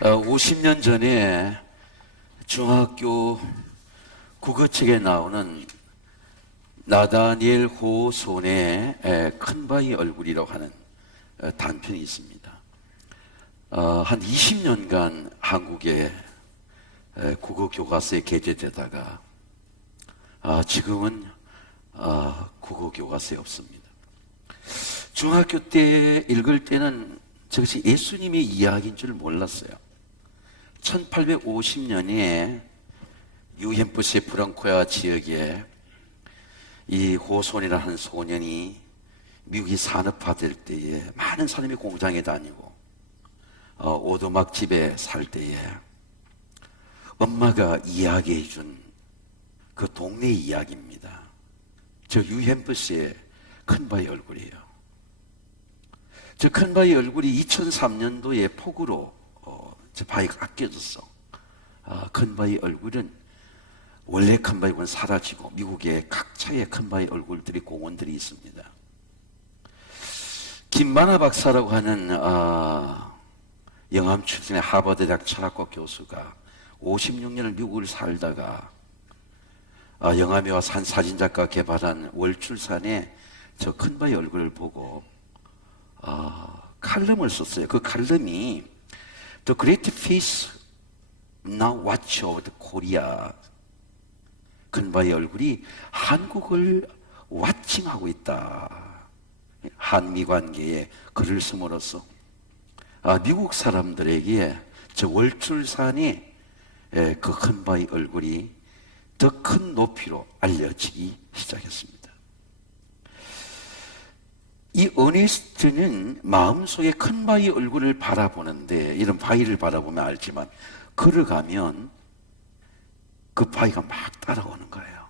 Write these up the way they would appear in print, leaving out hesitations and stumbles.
50년 전에 중학교 국어책에 나오는 나다니엘 호손의 큰바위 얼굴이라고 하는 단편이 있습니다. 한 20년간 한국의 국어 교과서에 게재되다가 지금은 국어 교과서에 없습니다. 중학교 때 읽을 때는 저것이 예수님의 이야기인 줄 몰랐어요. 1850년에 유엔푸세 프랑코야 지역에 이 호손이라는 소년이 미국이 산업화될 때에 많은 사람이 공장에 다니고 오두막 집에 살 때에 엄마가 이야기해 준 그 동네 이야기입니다. 저 유엔푸세의 큰바위 얼굴이에요. 저 큰바위 얼굴이 2003년도에 폭우로 저 바위가 깎여졌어. 큰바위 얼굴은 원래 큰바위는 사라지고 미국의 각처에 큰바위 얼굴들이 공원들이 있습니다. 김만하 박사라고 하는 영암 출신의 하버드 대학 철학과 교수가 56년을 미국을 살다가 영암에 와서 한 사진작가 개발한 월출산에 저 큰바위 얼굴을 보고 칼럼을 썼어요. 그 칼럼이 The Great Face Now Watch Over the Korea. 큰바위 얼굴이 한국을 와칭하고 있다. 한미 관계에 글을 쓰므로써 미국 사람들에게 저 월출산이 그 큰바위 얼굴이 더 큰 높이로 알려지기 시작했습니다. 이 어네스트는 마음속에 큰바위 얼굴을 바라보는데, 이런 바위를 바라보면 알지만 걸어가면 그 바위가 막 따라오는 거예요.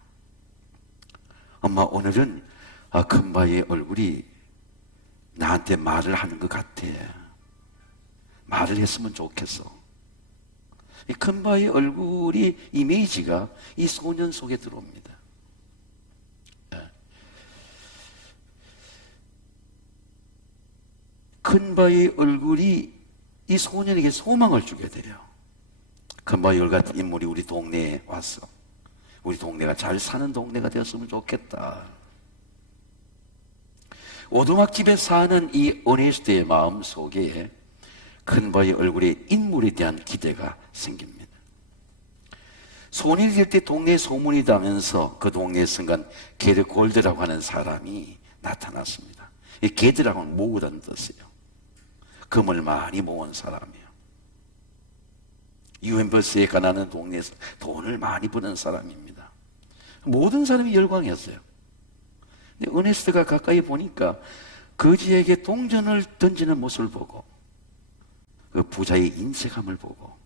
엄마, 오늘은 큰바위의 얼굴이 나한테 말을 하는 것 같아. 말을 했으면 좋겠어. 이 큰바위의 얼굴이 이미지가 이 소년 속에 들어옵니다. 큰바위 얼굴이 이 소년에게 소망을 주게 돼요. 큰바위 얼굴 같은 인물이 우리 동네에 왔어. 우리 동네가 잘 사는 동네가 되었으면 좋겠다. 오두막집에 사는 이 어네스트의 마음 속에 큰바위 얼굴의 인물에 대한 기대가 생깁니다. 소년이 될 때 동네에 소문이 나면서 그 동네에 순간 게드 골드라고 하는 사람이 나타났습니다. 이 게드라고 하는 모으다는 뜻이에요. 금을 많이 모은 사람이에요. 유엔버스에 가나는 동네에서 돈을 많이 버는 사람입니다. 모든 사람이 열광했어요. 근데 어네스트가 가까이 보니까 거지에게 동전을 던지는 모습을 보고 그 부자의 인색함을 보고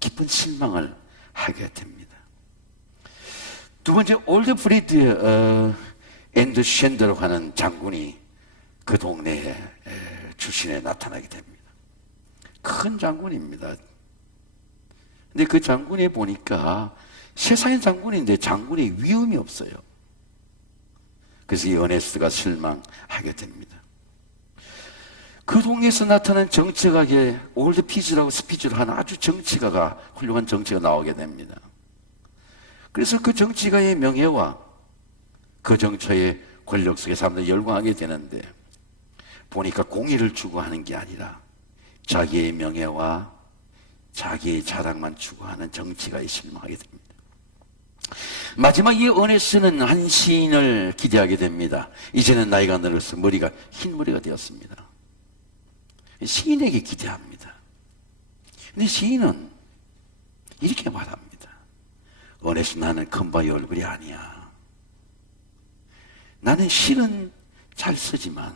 깊은 실망을 하게 됩니다. 두 번째, 올드프리드 앤드 쉔더라고 하는 장군이 그 동네에 출신에 나타나게 됩니다. 큰 장군입니다. 근데 그 장군에 보니까 세상의 장군인데 장군의 위엄이 없어요. 그래서 이 어네스트가 실망하게 됩니다. 그 동네에서 나타난 정치가의 올드 피즈라고 스피치를 하는 아주 정치가가, 훌륭한 정치가 나오게 됩니다. 그래서 그 정치가의 명예와 그 정치의 권력 속에 사람들이 열광하게 되는데, 보니까 공의를 추구하는 게 아니라 자기의 명예와 자기의 자랑만 추구하는 정치가에 실망하게 됩니다. 마지막 이 어네스트는 한 시인을 기대하게 됩니다. 이제는 나이가 들어서 머리가 흰 머리가 되었습니다. 시인에게 기대합니다. 근데 시인은 이렇게 말합니다. 어네스트, 나는 큰바위 얼굴이 아니야. 나는 시는 잘 쓰지만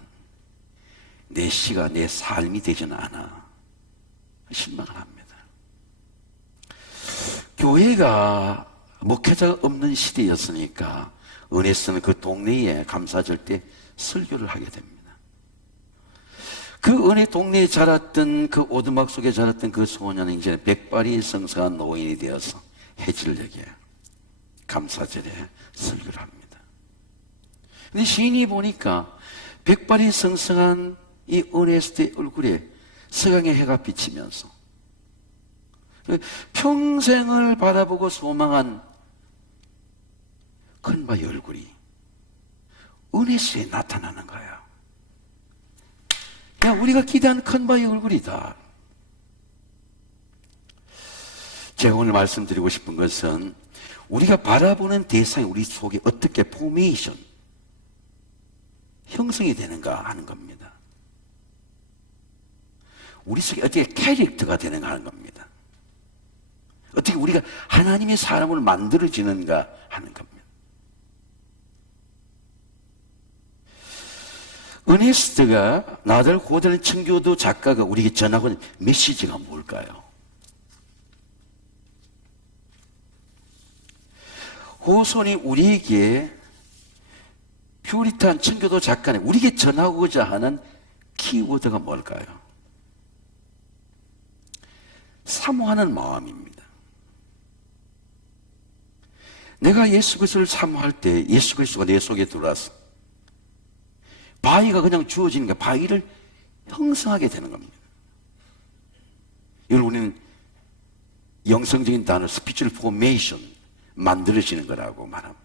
내 시가 내 삶이 되지는 않아. 실망을 합니다. 교회가 목회자가 없는 시대였으니까 어네스트는 그 동네에 감사절 때 설교를 하게 됩니다. 그 은혜 동네에 자랐던, 그 오두막 속에 자랐던 그 소년은 이제 백발이 성성한 노인이 되어서 해질녘에 감사절에 설교를 합니다. 근데 시인이 보니까 백발이 성성한 이 어네스트의 얼굴에 서강의 해가 비치면서 평생을 바라보고 소망한 큰바의 얼굴이 은혜수에 나타나는 거야. 야, 우리가 기대한 큰바의 얼굴이다. 제가 오늘 말씀드리고 싶은 것은 우리가 바라보는 대상이 우리 속에 어떻게 포메이션, 형성이 되는가 하는 겁니다. 우리 속에 어떻게 캐릭터가 되는가 하는 겁니다. 어떻게 우리가 하나님의 사람을 만들어지는가 하는 겁니다. 어네스트가 나달 고대는 청교도 작가가 우리에게 전하고 있는 메시지가 뭘까요? 호손이 우리에게 퓨리탄 청교도 작가는 우리에게 전하고자 하는 키워드가 뭘까요? 사모하는 마음입니다. 내가 예수 그리스도를 사모할 때 예수 그리스도가 내 속에 들어와서 바위가 그냥 주어지는 게 바위를 형성하게 되는 겁니다. 이걸 우리는 영성적인 단어 스피추얼 포메이션, 만들어지는 거라고 말합니다.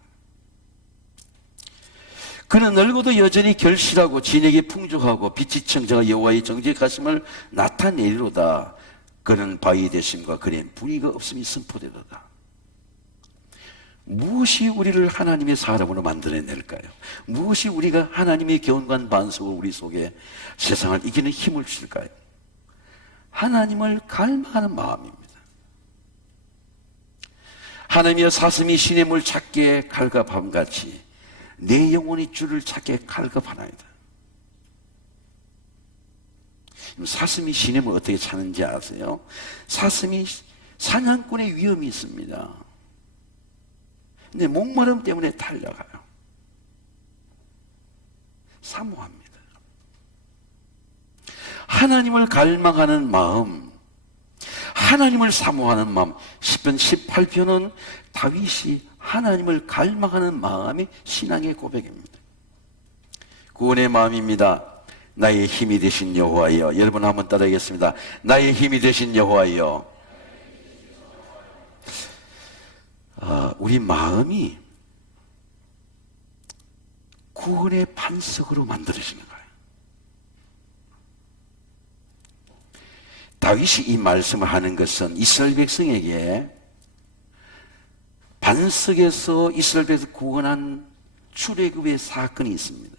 그는 넓고도 여전히 결실하고 진액이 풍족하고 빛이 청정하 여호와의 정직하심을 나타내리로다. 그는 바위 되심과 그의 불의가 없음이 선포되도다. 무엇이 우리를 하나님의 사람으로 만들어낼까요? 무엇이 우리가 하나님의 경관 반석을 우리 속에 세상을 이기는 힘을 줄까요? 하나님을 갈망하는 마음입니다. 하나님의 사슴이 시냇물 찾기에 갈급함같이 내 영혼이 주를 찾기에 갈급하나이다. 사슴이 시냇물 어떻게 찾는지 아세요? 사슴이 사냥꾼의 위험이 있습니다. 근데 목마름 때문에 달려가요. 사모합니다. 하나님을 갈망하는 마음, 하나님을 사모하는 마음. 시편 18편은 다윗이 하나님을 갈망하는 마음이 신앙의 고백입니다. 구원의 마음입니다. 나의 힘이 되신 여호와여. 여러분 한번 따라하겠습니다. 나의 힘이 되신 여호와여. 우리 마음이 구원의 반석으로 만들어지는 거예요. 다윗이 이 말씀을 하는 것은 이스라엘 백성에게 반석에서 이스라엘 백성을 구원한 출애굽의 사건이 있습니다.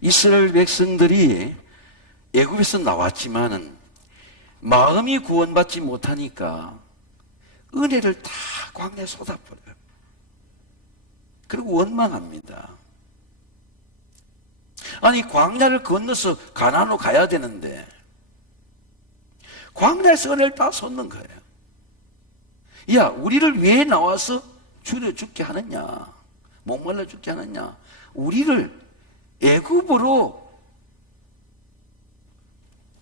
이스라엘 백성들이 애굽에서 나왔지만은 마음이 구원받지 못하니까 은혜를 다 광야에 쏟아버려요. 그리고 원망합니다. 아니, 광야를 건너서 가나안으로 가야 되는데 광야에서 은혜를 다 쏟는 거예요. 야, 우리를 왜 나와서 줄여 죽게 하느냐, 목말라 죽게 하느냐, 우리를 애굽으로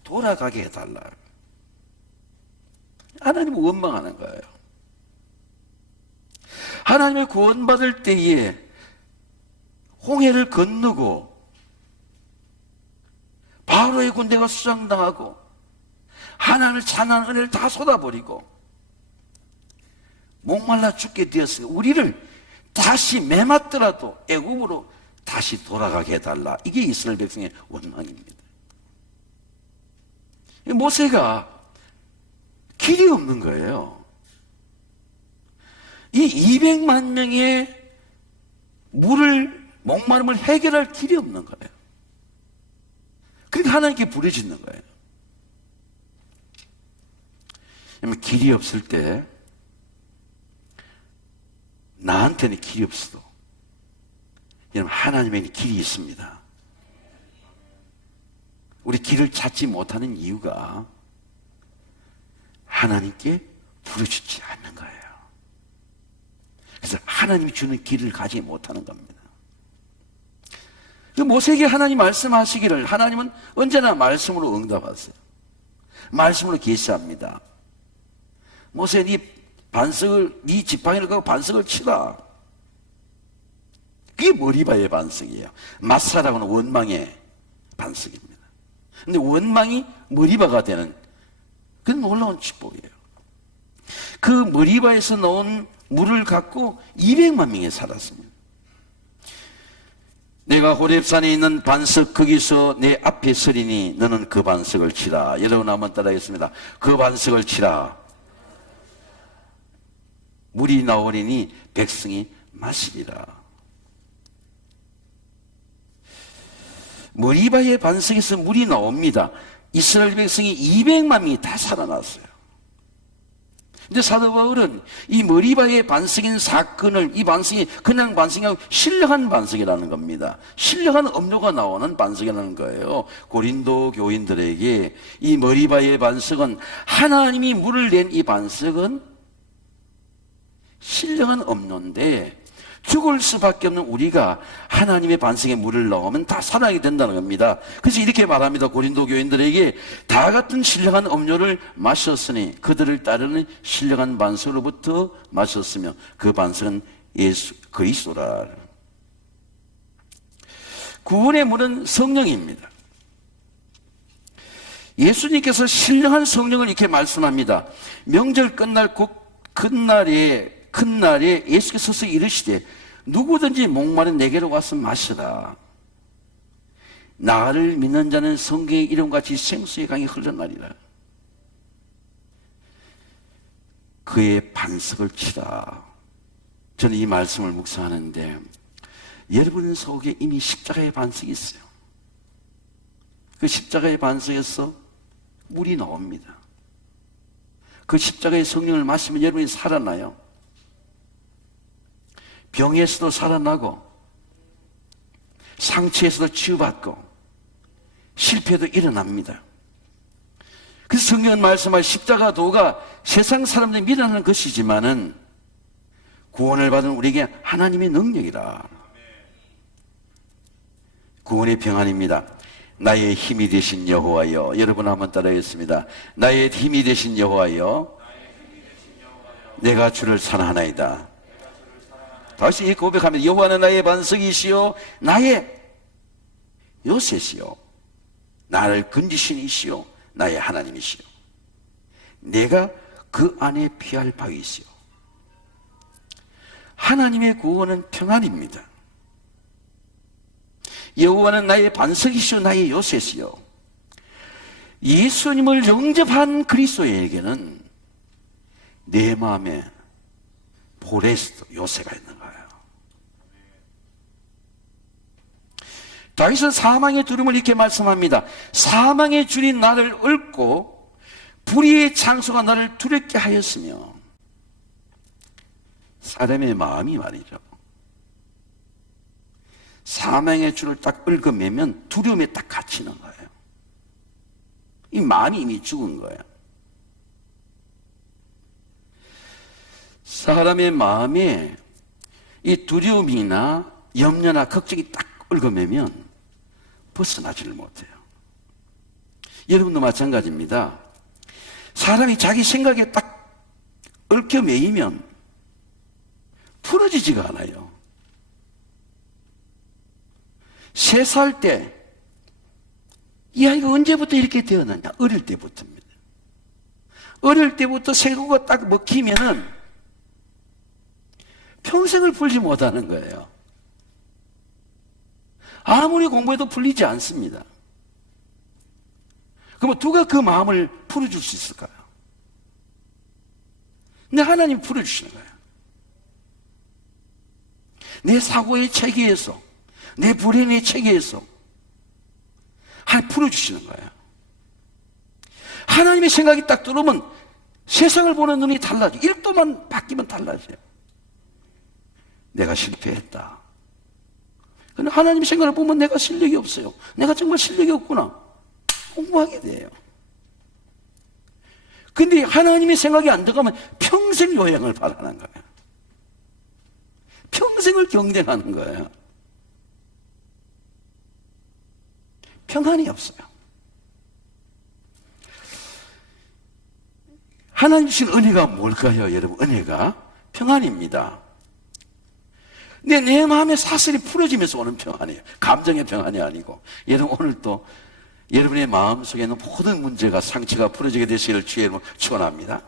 돌아가게 해달라. 하나님은 원망하는 거예요. 하나님의 구원받을 때에 홍해를 건너고 바로의 군대가 수장당하고 하나님을 찬양하는 은혜를 다 쏟아버리고 목말라 죽게 되었으니 우리를 다시 매맞더라도 애굽으로 다시 돌아가게 해달라. 이게 이스라엘 백성의 원망입니다. 모세가 길이 없는 거예요. 이 200만 명의 목마름을 해결할 길이 없는 거예요. 그러니까 하나님께 부르짖는 거예요. 길이 없을 때 나한테는 길이 없어도 여러분, 하나님에게 길이 있습니다. 우리 길을 찾지 못하는 이유가 하나님께 부르짖지 않는 거예요. 그래서 하나님이 주는 길을 가지 못하는 겁니다. 모세에게 하나님 말씀하시기를 하나님은 언제나 말씀으로 응답하세요. 말씀으로 계시합니다. 모세, 네 지팡이를 가고 반석을 치라. 그게 머리바의 반석이에요. 마사라고는 원망의 반석입니다. 근데 원망이 머리바가 되는 그건 놀라운 축복이에요. 그 머리바에서 나온 물을 갖고 200만 명이 살았습니다. 내가 호렙산에 있는 반석 거기서 내 앞에 서리니 너는 그 반석을 치라. 여러분 한번 따라하겠습니다. 그 반석을 치라. 물이 나오리니 백성이 마시리라. 머리바의 반석에서 물이 나옵니다. 이스라엘 백성이 200만 명이 다 살아났어요. 근데 사도 바울은 이 머리바의 반석인 사건을, 이 반석이 그냥 반석이 아니고 신령한 반석이라는 겁니다. 신령한 음료가 나오는 반석이라는 거예요. 고린도 교인들에게 이 머리바의 반석은, 하나님이 물을 낸 이 반석은 신령한 음료인데, 죽을 수밖에 없는 우리가 하나님의 반석에 물을 넣으면 다 살아나게 된다는 겁니다. 그래서 이렇게 말합니다. 고린도 교인들에게 다 같은 신령한 음료를 마셨으니 그들을 따르는 신령한 반석으로부터 마셨으며 그 반석은 예수 그리스도라. 구원의 물은 성령입니다. 예수님께서 신령한 성령을 이렇게 말씀합니다. 명절 끝날 큰 날에 예수께서 서서 이르시되 누구든지 목마른 내게로 와서 마시라. 나를 믿는 자는 성경의 이름같이 생수의 강이 흘러나리라. 그의 반석을 치라. 저는 이 말씀을 묵상하는데 여러분 속에 이미 십자가의 반석이 있어요. 그 십자가의 반석에서 물이 나옵니다. 그 십자가의 성령을 마시면 여러분이 살아나요. 병에서도 살아나고 상처에서도 치유받고 실패도 일어납니다. 그래서 성경은 말씀할 십자가도가 세상 사람들이 미련한 것이지만은 구원을 받은 우리에게 하나님의 능력이라. 구원의 평안입니다. 나의 힘이 되신 여호와여. 여러분 한번 따라하겠습니다. 나의 힘이 되신 여호와여, 내가 주를 사랑하나이다. 다시 고백하면 여호와는 나의 반석이시요 나의 요새시요 나를 건지신 이시요 나의 하나님이시요 내가 그 안에 피할 바위시요. 하나님의 구원은 평안입니다. 여호와는 나의 반석이시요 나의 요새시요. 예수님을 영접한 그리스도에게는 내 마음에 보레스도 요새가 있는 거예요. 다윗은 사망의 두려움을 이렇게 말씀합니다. 사망의 줄이 나를 얽고 불의의 장소가 나를 두렵게 하였으며. 사람의 마음이 말이죠, 사망의 줄을 딱 얽어매면 두려움에 딱 갇히는 거예요. 이 마음이 이미 죽은 거예요. 사람의 마음에 이 두려움이나 염려나 걱정이 딱 얽어매면 벗어나지를 못해요. 여러분도 마찬가지입니다. 사람이 자기 생각에 딱 얽혀 매이면 풀어지지가 않아요. 3살 때 이 아이가 언제부터 이렇게 되었느냐? 어릴 때부터입니다. 어릴 때부터 세고가 딱 먹히면은 평생을 풀지 못하는 거예요. 아무리 공부해도 풀리지 않습니다. 그럼 누가 그 마음을 풀어줄 수 있을까요? 근데 하나님 풀어주시는 거예요. 내 사고의 체계에서, 내 불행의 체계에서 하나님 풀어주시는 거예요. 하나님의 생각이 딱 들어오면 세상을 보는 눈이 달라져요. 1도만 바뀌면 달라져요. 내가 실패했다. 근데 하나님의 생각을 보면 내가 실력이 없어요. 내가 정말 실력이 없구나. 공부하게 돼요. 근데 하나님의 생각이 안 들어가면 평생 요양을 바라는 거예요. 평생을 경쟁하는 거예요. 평안이 없어요. 하나님 주신 은혜가 뭘까요, 여러분? 은혜가 평안입니다. 근데 내 마음의 사슬이 풀어지면서 오는 평안이에요. 감정의 평안이 아니고. 여러분, 오늘 또 여러분의 마음속에 있는 모든 문제가 상처가 풀어지게 되시기를 주의 이름으로 축원합니다.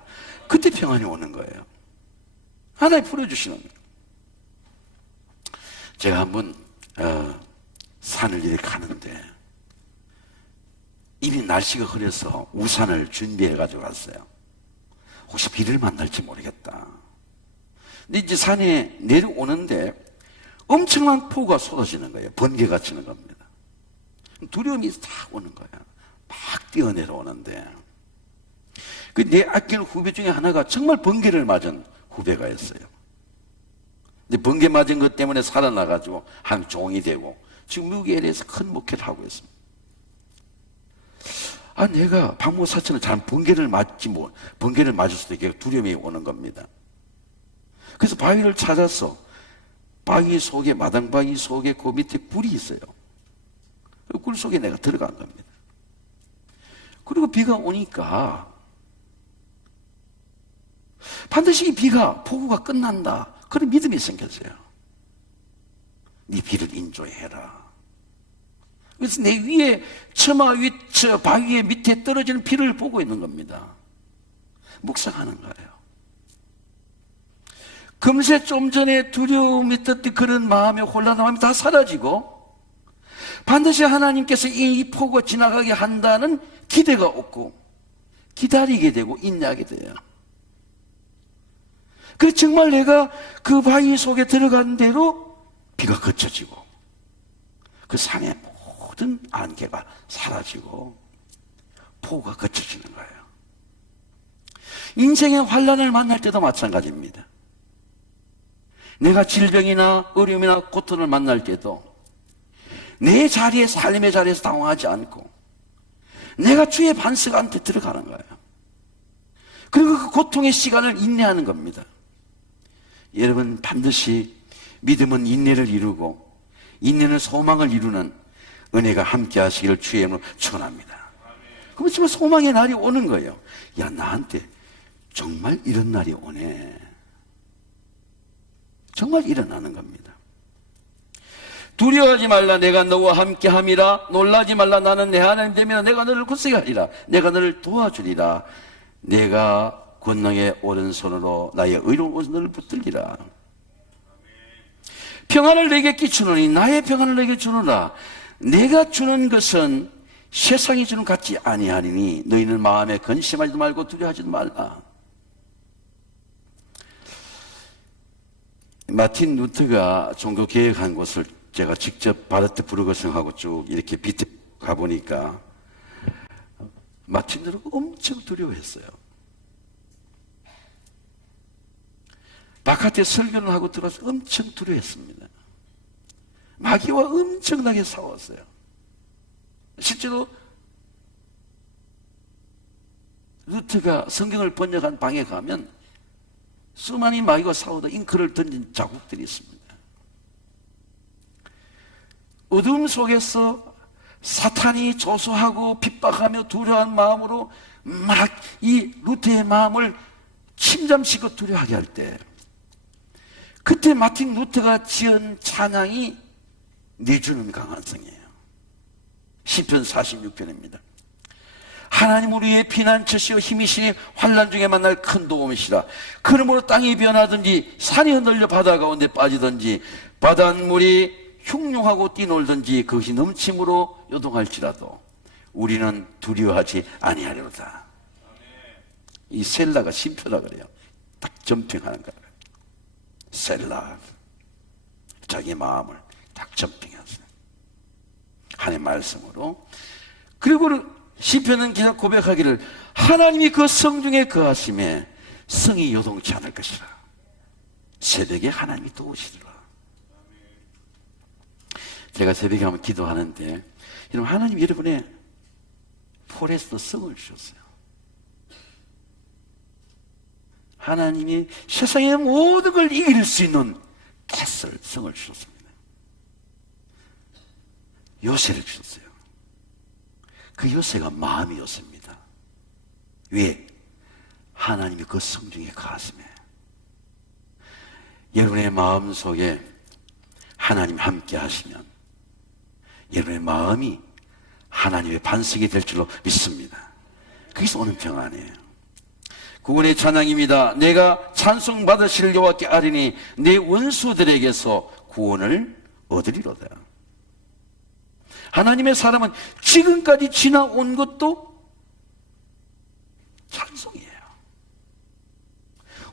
그때 평안이 오는 거예요. 하나님 풀어주시는 거예요. 제가 한번 산을 이렇게 가는데 이미 날씨가 흐려서 우산을 준비해 가지고 갔어요. 혹시 비를 만날지 모르겠다. 근데 이제 산에 내려오는데 엄청난 폭우가 쏟아지는 거예요. 번개가 치는 겁니다. 두려움이 탁 오는 거야. 막 뛰어내려오는데 그 내 아끼는 후배 중에 하나가 정말 번개를 맞은 후배가 있어요. 근데 번개 맞은 것 때문에 살아나가지고 한 종이 되고 지금 미국 LA에서 큰 목회를 하고 있습니다. 내가 박모사처럼 잘 번개를 맞을 수도 있게 두려움이 오는 겁니다. 그래서 바위를 찾아서 바위 속에, 마당 바위 속에 그 밑에 굴이 있어요. 그 굴 속에 내가 들어간 겁니다. 그리고 비가 오니까 반드시 이 비가, 폭우가 끝난다. 그런 믿음이 생겼어요. 네 비를 인조해라. 그래서 내 위에 처마 위, 바위의 밑에 떨어지는 비를 보고 있는 겁니다. 묵상하는 거예요. 금세 좀 전에 두려움이 떴던 그런 마음의 혼란한 마음이 다 사라지고 반드시 하나님께서 이 폭우가 지나가게 한다는 기대가 없고 기다리게 되고 인내하게 돼요. 그래서 정말 내가 그 바위 속에 들어간 대로 비가 그쳐지고 그 산의 모든 안개가 사라지고 폭우가 그쳐지는 거예요. 인생의 환난을 만날 때도 마찬가지입니다. 내가 질병이나 어려움이나 고통을 만날 때도 내 자리에, 삶의 자리에서 당황하지 않고 내가 주의 반석 안에 들어가는 거예요. 그리고 그 고통의 시간을 인내하는 겁니다. 여러분, 반드시 믿음은 인내를 이루고 인내는 소망을 이루는 은혜가 함께 하시기를 주의 이름으로 축원합니다. 그럼 정말 소망의 날이 오는 거예요. 야, 나한테 정말 이런 날이 오네. 정말 일어나는 겁니다. 두려워하지 말라. 내가 너와 함께 함이라. 놀라지 말라. 나는 내 하나님 됨이라. 내가 너를 굳세게 하리라. 내가 너를 도와주리라. 내가 권능의 오른손으로 나의 의로운 오른손을 붙들리라. 평안을 내게 끼치노니 나의 평안을 내게 주노라. 내가 주는 것은 세상이 주는 것 같지 아니하리니 너희는 마음에 근심하지도 말고 두려워하지도 말라. 마틴 루터가 종교 개혁한 곳을 제가 직접 바르트 브루거성하고 쭉 이렇게 밑에 가보니까 마틴 루터가 엄청 두려워했어요. 바깥에 설교를 하고 들어와서 엄청 두려워했습니다. 마귀와 엄청나게 싸웠어요. 실제로 루터가 성경을 번역한 방에 가면 수많은 마귀와 싸우다 잉크를 던진 자국들이 있습니다. 어둠 속에서 사탄이 조소하고 핍박하며 두려워한 마음으로 막 이 루터의 마음을 침잠시키고 두려워하게 할 때 그때 마틴 루터가 지은 찬양이 내주는 강한 성이에요. 시편 46편입니다. 하나님 우리의 피난처시여 힘이시니 환난 중에 만날 큰 도움이시라. 그러므로 땅이 변하든지 산이 흔들려 바다 가운데 빠지든지 바닷물이 흉흉하고 뛰놀든지 그것이 넘침으로 요동할지라도 우리는 두려워하지 아니하리로다. 이 셀라가 심표라 그래요. 딱 점핑하는 거예요. 셀라, 자기 마음을 딱 점핑했어요. 하나님의 말씀으로. 그리고 시편은 계속 고백하기를 하나님이 그 성 중에 거하심에 성이 요동치 않을 것이라. 새벽에 하나님이 도우시리라. 제가 새벽에 한번 기도하는데 여러분, 하나님 여러분의 포레스트 성을 주셨어요. 하나님이 세상의 모든 걸 이길 수 있는 캐슬 성을 주셨습니다. 요새를 주셨어요. 그 요새가 마음의 요새입니다. 왜? 하나님이 그 성 중에 거하심에 여러분의 마음 속에 하나님 함께 하시면 여러분의 마음이 하나님의 반석이 될 줄로 믿습니다. 거기서 오는 평안이에요. 구원의 찬양입니다. 내가 찬송받으실 여호와께 아뢰니 내 원수들에게서 구원을 얻으리로다. 하나님의 사람은 지금까지 지나온 것도 찬송이에요.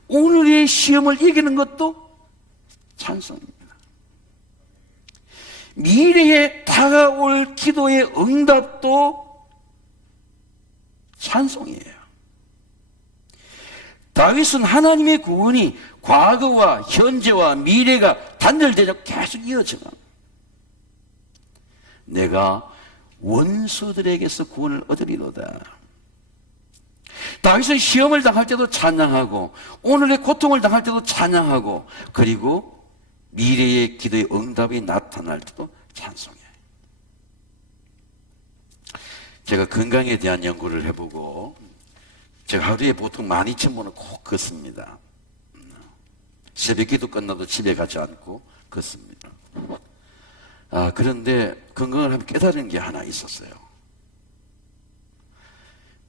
오늘의 시험을 이기는 것도 찬송입니다. 미래에 다가올 기도의 응답도 찬송이에요. 다윗은 하나님의 구원이 과거와 현재와 미래가 단절되죠. 계속 이어져가. 내가 원수들에게서 구원을 얻으리로다. 다윗은 시험을 당할 때도 찬양하고 오늘의 고통을 당할 때도 찬양하고 그리고 미래의 기도의 응답이 나타날 때도 찬송해요. 제가 건강에 대한 연구를 해보고 제가 하루에 보통 12,000번을 꼭 걷습니다. 새벽 기도 끝나도 집에 가지 않고 걷습니다. 그런데 건강을 하면 깨달은 게 하나 있었어요.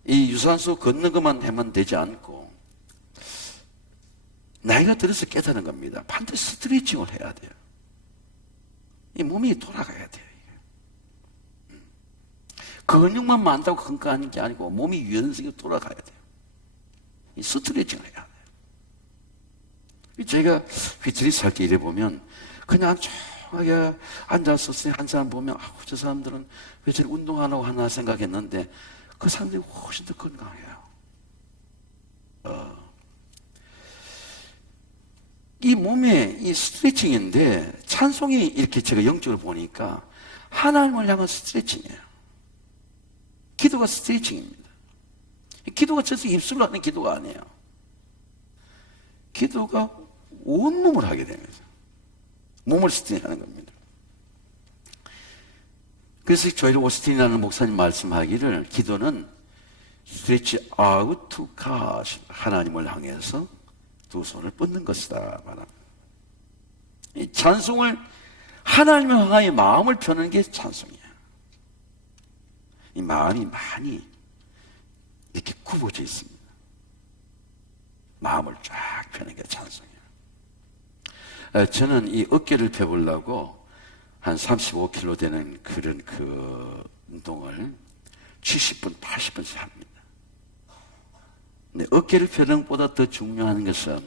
이 유산소 걷는 것만 하면 되지 않고 나이가 들어서 깨달은 겁니다. 반드시 스트레칭을 해야 돼요. 이 몸이 돌아가야 돼요. 근육만 많다고 건강하는 게 아니고 몸이 유연성이 돌아가야 돼요. 이 스트레칭을 해야 돼요. 제가 휘트리스 할 때 이래 보면 그냥 조용하게 앉아서 한 사람 보면 저 사람들은 왜 저렇게 운동 안 하고 하나 생각했는데 그 사람들이 훨씬 더 건강해요. 이 몸의 이 스트레칭인데 찬송이 이렇게 제가 영적으로 보니까 하나님을 향한 스트레칭이에요. 기도가 스트레칭입니다. 기도가 저서 입술로 하는 기도가 아니에요. 기도가 온몸을 하게 되는 거죠. 몸을 스트레칭하는 겁니다. 그래서 조엘 오스틴이라는 목사님 말씀하기를 기도는 스트레치 아웃 투 갓 하나님을 향해서 두 손을 뻗는 것이다 말합니다. 이 찬송을 하나님을 향하여 마음을 펴는 게 찬송이에요. 이 마음이 많이 이렇게 굽어져 있습니다. 마음을 쫙 펴는 게 찬송이에요. 저는 이 어깨를 펴보려고 한 35kg 되는 그런 운동을 70분, 80분씩 합니다. 근데 어깨를 펴는 것보다 더 중요한 것은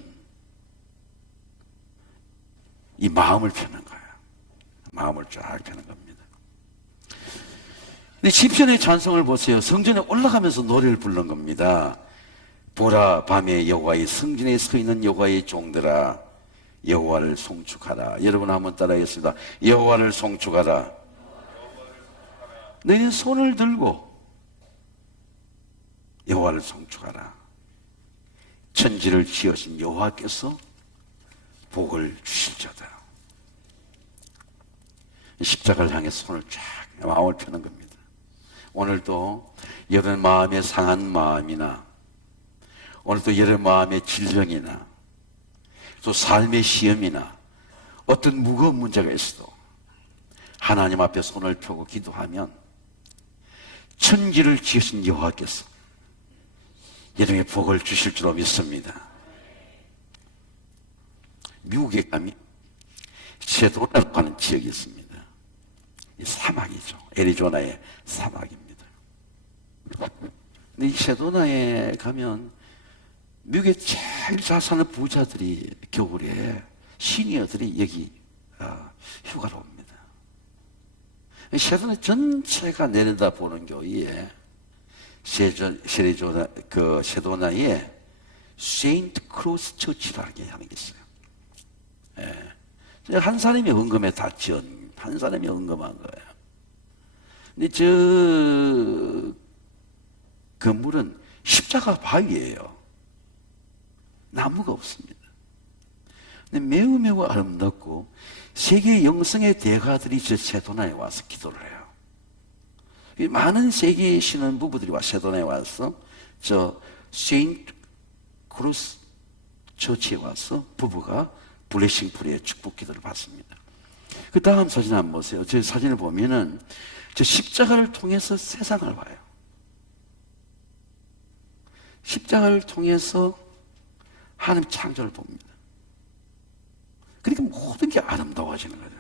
이 마음을 펴는 거예요. 마음을 쫙 펴는 겁니다. 근데 시편의 찬송을 보세요. 성전에 올라가면서 노래를 부른 겁니다. 보라 밤에 여호와의 성전에 서 있는 여호와의 종들아 여호와를 송축하라. 여러분 한번 따라하겠습니다. 여호와를 송축하라. 너희는 손을 들고 여호와를 송축하라. 천지를 지으신 여호와께서 복을 주실지어다. 십자가를 향해 손을 쫙 마음을 펴는 겁니다. 오늘도 여러분 마음에 상한 마음이나 오늘도 여러분 마음의 질병이나 또 삶의 시험이나 어떤 무거운 문제가 있어도 하나님 앞에 손을 펴고 기도하면 천지를 지으신 여호와께서 여러분의 복을 주실 줄로 믿습니다. 미국에 가면 세도나라고 하는 지역이 있습니다. 이 사막이죠. 애리조나의 사막입니다. 근데 이 세도나에 가면 미국의 제일 잘 사는 부자들이 겨울에 시니어들이 여기 휴가로 옵니다. 세도나 전체가 내려다보는 교회에 세도나에 세인트 크로스 처치라는 게 하는 게 있어요. 한 사람이 헌금에 다 지은 한 사람이 헌금한 거예요. 근데 저 건물은 십자가 바위예요. 나무가 없습니다. 근데 매우 아름답고 세계 영성의 대가들이 저 세도나에 와서 기도를 해요. 많은 세계의 신혼부부들이 세도나에 와서 저 세인트 크로스 처치에 와서 부부가 블레싱 프레이의 축복 기도를 받습니다. 그 다음 사진 한번 보세요. 제 사진을 보면은 저 십자가를 통해서 세상을 봐요. 십자가를 통해서 하나님 창조를 봅니다. 그러니까 모든 게 아름다워지는 거죠.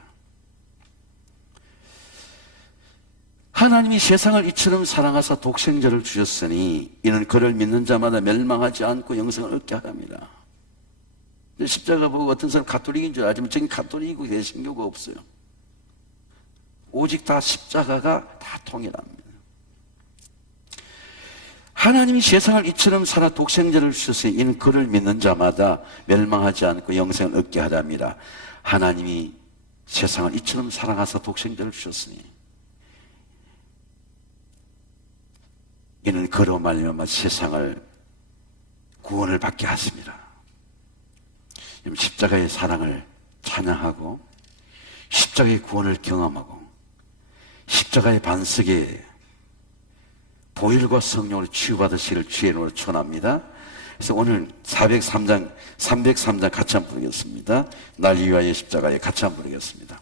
하나님이 세상을 이처럼 사랑하사 독생자를 주셨으니 이는 그를 믿는 자마다 멸망하지 않고 영생을 얻게 하랍니다. 십자가 보고 어떤 사람 가톨릭인 줄 알지만 저기 가톨릭이고 개신교가 없어요. 오직 다 십자가가 다 통일합니다. 하나님이 세상을 이처럼 살아 독생자를 주셨으니 이는 그를 믿는 자마다 멸망하지 않고 영생을 얻게 하랍니다. 하나님이 세상을 이처럼 사랑하사 독생자를 주셨으니 이는 그로 말미암아 세상을 구원을 받게 하십니다. 십자가의 사랑을 찬양하고 십자가의 구원을 경험하고 십자가의 반석에 보혈과 성령으로 치유받으시기를 주의 이름으로 축원합니다. 그래서 오늘 303장 같이 한번 부르겠습니다. 날 위하여 십자가에 같이 한번 부르겠습니다.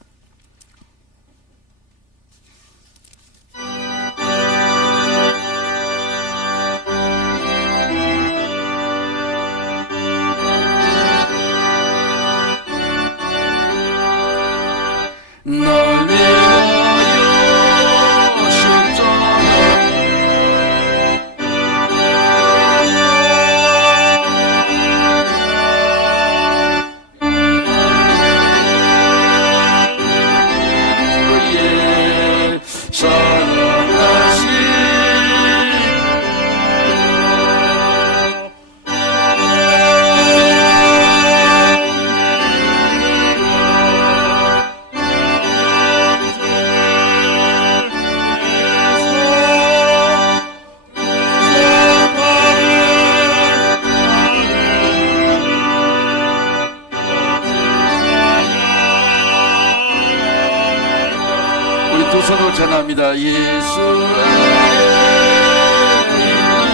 두 손으로 찬양합니다. 예수의 이름이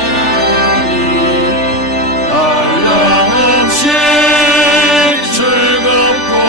한량없이 즐겁고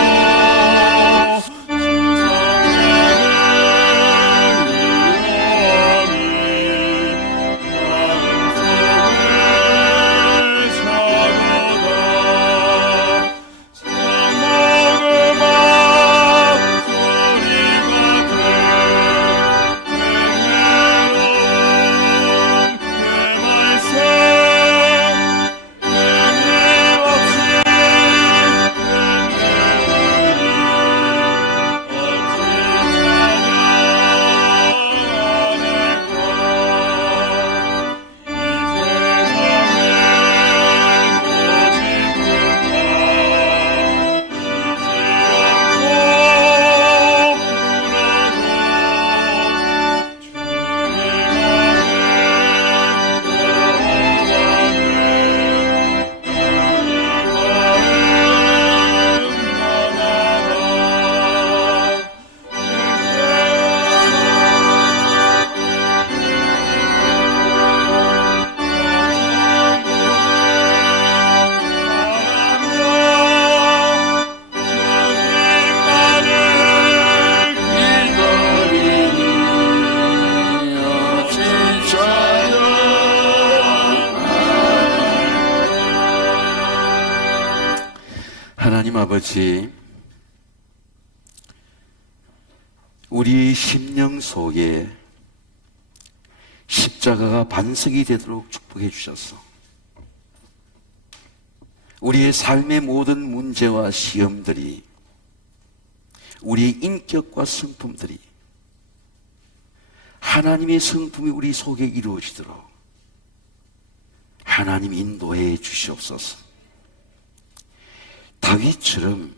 하나님 아버지, 우리 심령 속에 십자가가 반석이 되도록 축복해 주셔서 우리의 삶의 모든 문제와 시험들이, 우리의 인격과 성품들이 하나님의 성품이 우리 속에 이루어지도록 하나님 인도해 주시옵소서. 다윗처럼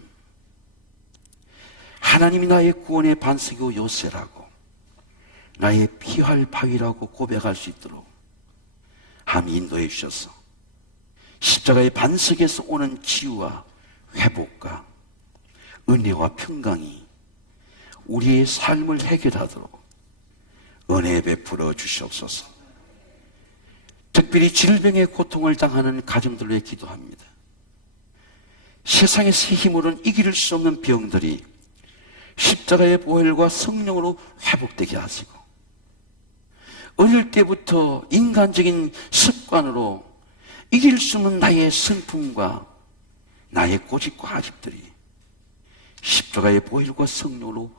하나님이 나의 구원의 반석이고 요새라고, 나의 피할 바위라고 고백할 수 있도록 하나님 인도해 주셔서 십자가의 반석에서 오는 치유와 회복과 은혜와 평강이 우리의 삶을 해결하도록 은혜 베풀어 주시옵소서. 특별히 질병의 고통을 당하는 가정들을 위해 기도합니다. 세상의 새 힘으로는 이길 수 없는 병들이 십자가의 보혈과 성령으로 회복되게 하시고, 어릴 때부터 인간적인 습관으로 이길 수 없는 나의 성품과 나의 고집과 아집들이 십자가의 보혈과 성령으로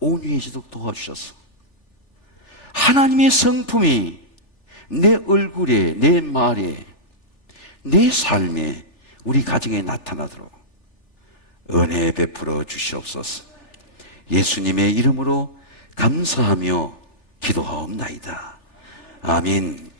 온유해지도록 도와주셔서 하나님의 성품이 내 얼굴에, 내 말에, 내 삶에, 우리 가정에 나타나도록 은혜 베풀어 주시옵소서. 예수님의 이름으로 감사하며 기도하옵나이다. 아멘.